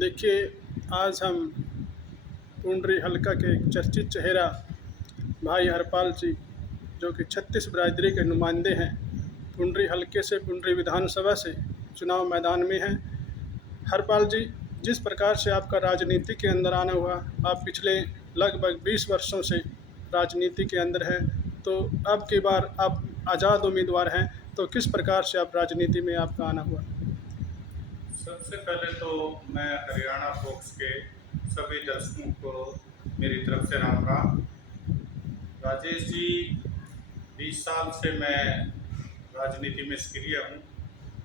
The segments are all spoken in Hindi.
देखिए, आज हम पुंडरी हलका के एक चर्चित चेहरा भाई हरपाल जी, जो कि 36 बिरादरी के नुमाइंदे हैं, पुंडरी हलके से पुंडरी विधानसभा से चुनाव मैदान में हैं। हरपाल जी, जिस प्रकार से आपका राजनीति के अंदर आना हुआ, आप पिछले लगभग 20 वर्षों से राजनीति के अंदर हैं, तो अब की बार आप आज़ाद उम्मीदवार हैं, तो किस प्रकार से आप राजनीति में आपका आना हुआ? सबसे पहले तो मैं हरियाणा फोक्स के सभी दर्शकों को मेरी तरफ से राम राम। राजेश जी, 20 साल से मैं राजनीति में सक्रिय हूँ।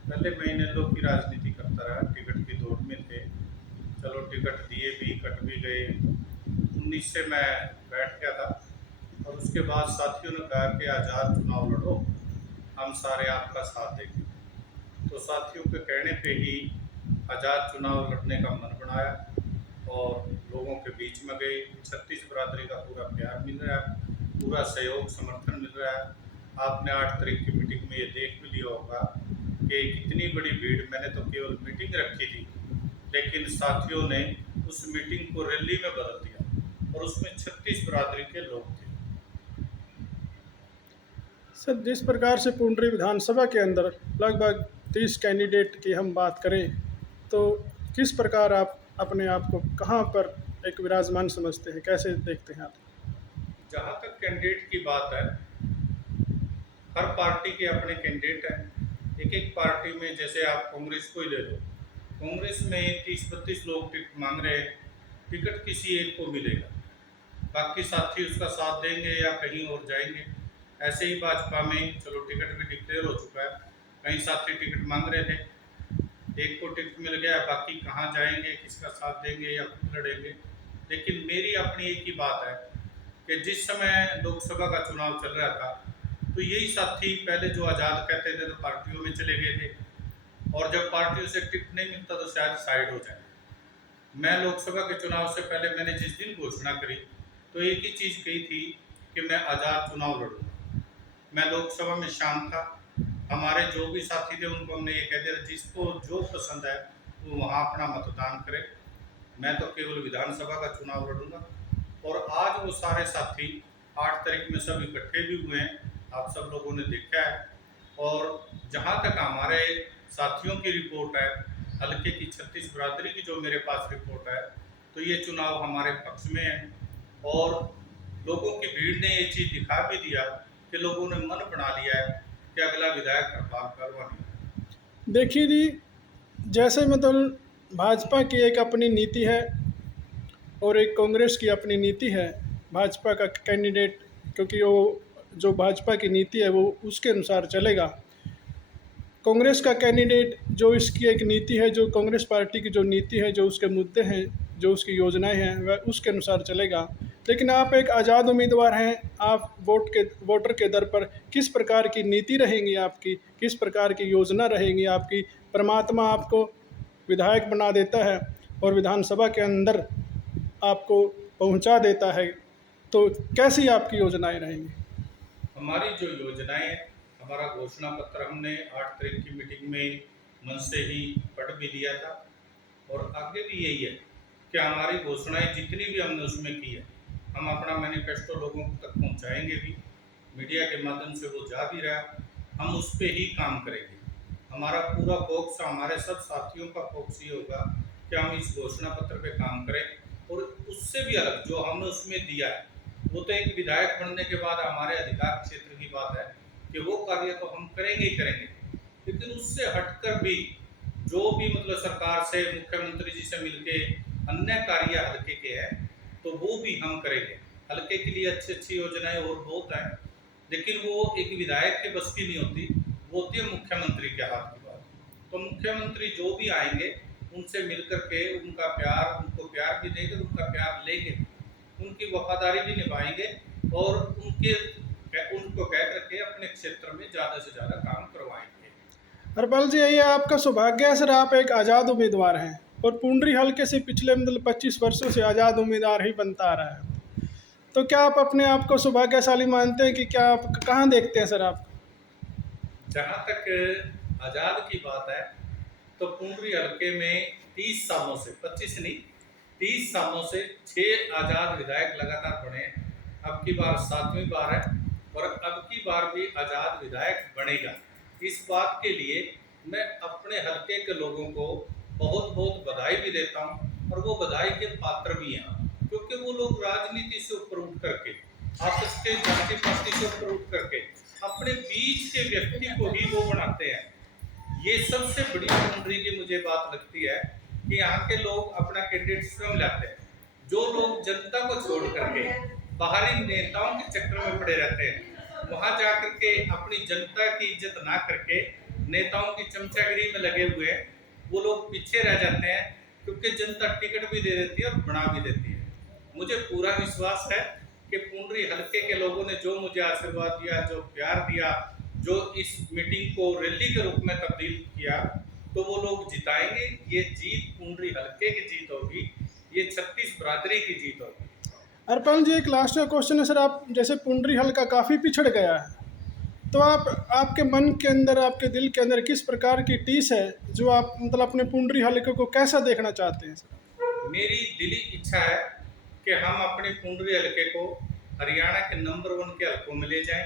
पहले मैं इनेलो की राजनीति करता रहा, टिकट की दौड़ में थे। चलो टिकट दिए भी, कट भी गए। 19 से मैं बैठ गया था और उसके बाद साथियों ने कहा कि आज़ाद चुनाव लड़ो, हम सारे आपका साथ देंगे। तो साथियों के कहने पे ही आज़ाद चुनाव लड़ने का मन बनाया और लोगों के बीच में गए। 36 बिरादरी का पूरा प्यार मिल रहा है, पूरा सहयोग समर्थन मिल रहा है। आपने 8 तारीख की मीटिंग में ये देख भी लिया होगा कि कितनी बड़ी भीड़, मैंने तो केवल मीटिंग रखी थी, लेकिन साथियों ने उस मीटिंग को रैली में बदल दिया और उसमें 36 बिरादरी के लोग थे। सर, जिस प्रकार से पुंडरी विधानसभा के अंदर लगभग 30 कैंडिडेट की हम बात करें, तो किस प्रकार आप अपने आप को कहाँ पर एक विराजमान समझते हैं, कैसे देखते हैं आप? जहाँ तक कैंडिडेट की बात है, हर पार्टी के अपने कैंडिडेट हैं। एक एक पार्टी में, जैसे आप कांग्रेस को ही ले लो, कांग्रेस में 30-32 लोग टिकट मांग रहे हैं, टिकट किसी एक को मिलेगा, बाकी साथी उसका साथ देंगे या कहीं और जाएंगे। ऐसे ही भाजपा में चलो टिकट भी डिक्लेयर हो चुका है, कई साथी टिकट मांग रहे थे, एक को टिकट मिल गया, बाकी कहाँ जाएंगे, किसका साथ देंगे या खुद लड़ेंगे। लेकिन मेरी अपनी एक ही बात है कि जिस समय लोकसभा का चुनाव चल रहा था, तो यही साथी पहले जो आज़ाद कहते थे तो पार्टियों में चले गए थे, और जब पार्टियों से टिकट नहीं मिलता तो शायद साइड हो जाए। मैं लोकसभा के चुनाव से पहले मैंने जिस दिन घोषणा करी, तो एक ही चीज़ कही थी कि मैं आज़ाद चुनाव लड़ूंगा। मैं लोकसभा में शांत था, हमारे जो भी साथी थे उनको हमने ये कह दिया, जिसको जो पसंद है वो वहाँ अपना मतदान करे, मैं तो केवल विधानसभा का चुनाव लड़ूंगा। और आज वो सारे साथी 8 तारीख में सब इकट्ठे भी हुए हैं, आप सब लोगों ने देखा है। और जहाँ तक हमारे साथियों की रिपोर्ट है, हल्के की 36 बिरादरी की जो मेरे पास रिपोर्ट है, तो ये चुनाव हमारे पक्ष में है। और लोगों की भीड़ ने ये चीज़ दिखा भी दिया कि लोगों ने मन बना लिया है कि अगला विधायक हरपाल करवानी है। देखिए जी, जैसे मतलब भाजपा की एक अपनी नीति है और एक कांग्रेस की अपनी नीति है। भाजपा का कैंडिडेट, क्योंकि वो जो भाजपा की नीति है वो उसके अनुसार चलेगा। कांग्रेस का कैंडिडेट जो इसकी एक नीति है, जो कांग्रेस पार्टी की जो नीति है, जो उसके मुद्दे हैं, जो उसकी योजनाएं हैं, वह उसके अनुसार चलेगा। लेकिन आप एक आज़ाद उम्मीदवार हैं, आप वोटर के दर पर किस प्रकार की नीति रहेंगी आपकी, किस प्रकार की योजना रहेंगी आपकी? परमात्मा आपको विधायक बना देता है और विधानसभा के अंदर आपको पहुंचा देता है, तो कैसी आपकी योजनाएं रहेंगी? हमारी जो योजनाएं, हमारा घोषणा पत्र हमने 8 तारीख की मीटिंग में मन से ही पढ़ भी लिया था, और आगे भी यही है कि हमारी घोषणाएं जितनी भी हमने उसमें की है, हम अपना मैनिफेस्टो लोगों तक पहुंचाएंगे भी, मीडिया के माध्यम से वो जा भी रहा है, हम उस पर ही काम करेंगे। हमारा पूरा फोकस, हमारे सब साथियों का फोकस ये होगा कि हम इस घोषणा पत्र पे काम करें। और उससे भी अलग जो हमने उसमें दिया है, वो तो एक विधायक बनने के बाद हमारे अधिकार क्षेत्र की बात है कि वो कार्य तो हम करेंगे ही करेंगे, लेकिन उससे हटकर भी जो भी मतलब सरकार से, मुख्यमंत्री जी से मिलके अन्य कार्य हल्के के हैं, तो वो भी हम करेंगे। हल्के के लिए अच्छी अच्छी योजनाएं और बहुत हैं, लेकिन वो एक विधायक के बस की नहीं होती, वो होती है मुख्यमंत्री के हाथ की बात। तो मुख्यमंत्री जो भी आएंगे उनसे मिलकर के उनका प्यार, उनको प्यार भी देंगे, उनका प्यार लेंगे, उनकी वफादारी भी निभाएंगे, और उनको कह करके अपने क्षेत्र में ज़्यादा से ज़्यादा काम करवाएंगे। हरपाल जी, यही आपका सौभाग्य है सर, आप एक आज़ाद उम्मीदवार हैं और पुंडरी हलके से पिछले मतलब 25 वर्षों से आज़ाद उम्मीदवार ही बनता आ रहा है। तो क्या आप अपने आप को सौभाग्यशाली मानते हैं कि क्या आप कहाँ देखते हैं सर आप? जहाँ तक आज़ाद की बात है, तो पुंडरी हलके में 30 सालों से 25 नहीं 30 सालों से 6 आज़ाद विधायक लगातार बने हैं। अब की बार 7वीं बार है और अब की बार भी आज़ाद विधायक बनेगा। इस बात के लिए मैं अपने हलके के लोगों को बहुत बहुत बधाई भी देता हूँ और वो बधाई के पात्र भी हैं, क्योंकि वो लोग राजनीति से ऊपर उठ करके, आपस के जाति पाति से ऊपर उठ करके अपने बीच के व्यक्ति को ही वो बनाते हैं। ये सबसे बड़ी पुंडरी की मुझे बात लगती है कि यहाँ के लोग अपना कैंडिडेट स्वयं लाते हैं। जो लोग जनता को छोड़ करके बाहरी नेताओं के चक्कर में पड़े रहते हैं, वहां जाकर के अपनी जनता की इज्जत ना करके नेताओं की चमचागिरी में लगे हुए हैं, वो लोग पीछे रह जाते हैं, क्योंकि जनता टिकट भी दे देती है और बना भी देती है। मुझे पूरा विश्वास है कि पुंडरी हलके के लोगों ने जो मुझे आशीर्वाद दिया, जो प्यार दिया, जो इस मीटिंग को रैली के रूप में तब्दील किया, तो वो लोग जिताएंगे। ये जीत पुंडरी हलके की जीत होगी, ये 36 बरादरी की जीत होगी। हरपाल जी, एक लास्ट का क्वेश्चन है सर। आप जैसे पुंडरी हलका काफ़ी पिछड़ गया है, तो आप आपके मन के अंदर, आपके दिल के अंदर किस प्रकार की टीस है जो आप मतलब अपने पुंडरी हलके को कैसा देखना चाहते हैं सर? मेरी दिली इच्छा है कि हम अपने पुंडरी हलके को हरियाणा के नंबर 1 के हलकों में ले जाएं।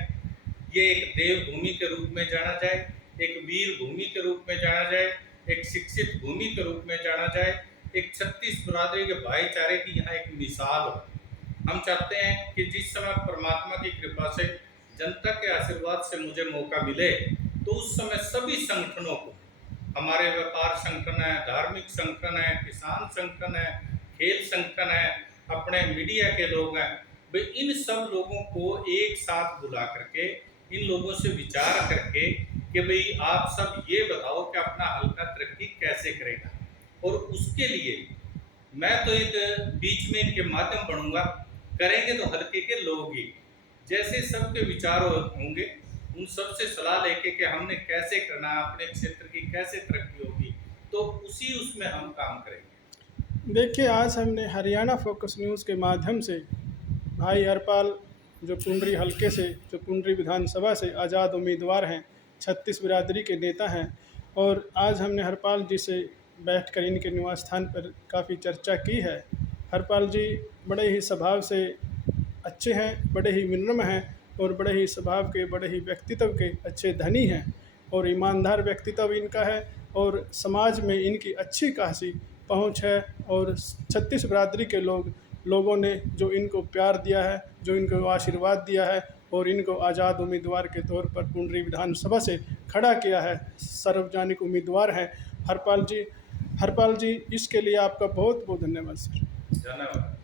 ये एक देवभूमि के रूप में जाना जाए, एक वीर भूमि के रूप में जाना जाए, एक शिक्षित भूमि के रूप में जाना जाए, एक 36 बरादरी के भाईचारे की यहाँ एक मिसाल हो। हम चाहते हैं कि जिस समय परमात्मा की कृपा से, जनता के आशीर्वाद से मुझे मौका मिले, तो उस समय सभी संगठनों को, हमारे व्यापार संगठन है, धार्मिक संगठन है, किसान संगठन है, खेल संगठन है, अपने मीडिया के लोग हैं, भाई इन सब लोगों को एक साथ बुला करके, इन लोगों से विचार करके कि भाई आप सब ये बताओ कि अपना हल्का तरक्की कैसे करेगा, और उसके लिए मैं तो एक बीच में इनके माध्यम बनूंगा। करेंगे तो हल्के के लोग ही, जैसे सबके विचार होंगे, उन सब से सलाह लेके कि हमने कैसे करना है, अपने क्षेत्र की कैसे तरक्की होगी, तो उसी उसमें हम काम करेंगे। देखिए, आज हमने हरियाणा फोकस न्यूज़ के माध्यम से भाई हरपाल, जो पुंडरी हलके से, जो पुंडरी विधानसभा से आज़ाद उम्मीदवार हैं, 36 बिरादरी के नेता हैं, और आज हमने हरपाल जी से बैठकर इनके निवास स्थान पर काफ़ी चर्चा की है। हरपाल जी बड़े ही स्वभाव से अच्छे हैं, बड़े ही विनम्र हैं, और बड़े ही स्वभाव के, बड़े ही व्यक्तित्व के अच्छे धनी हैं, और ईमानदार व्यक्तित्व इनका है, और समाज में इनकी अच्छी खासी पहुंच है। और 36 बिरादरी के लोगों ने जो इनको प्यार दिया है, जो इनको आशीर्वाद दिया है, और इनको आज़ाद उम्मीदवार के तौर पर पुंडरी विधानसभा से खड़ा किया है, सार्वजनिक उम्मीदवार हैं हरपाल जी। हरपाल जी, इसके लिए आपका बहुत बहुत धन्यवाद सर। धन्यवाद।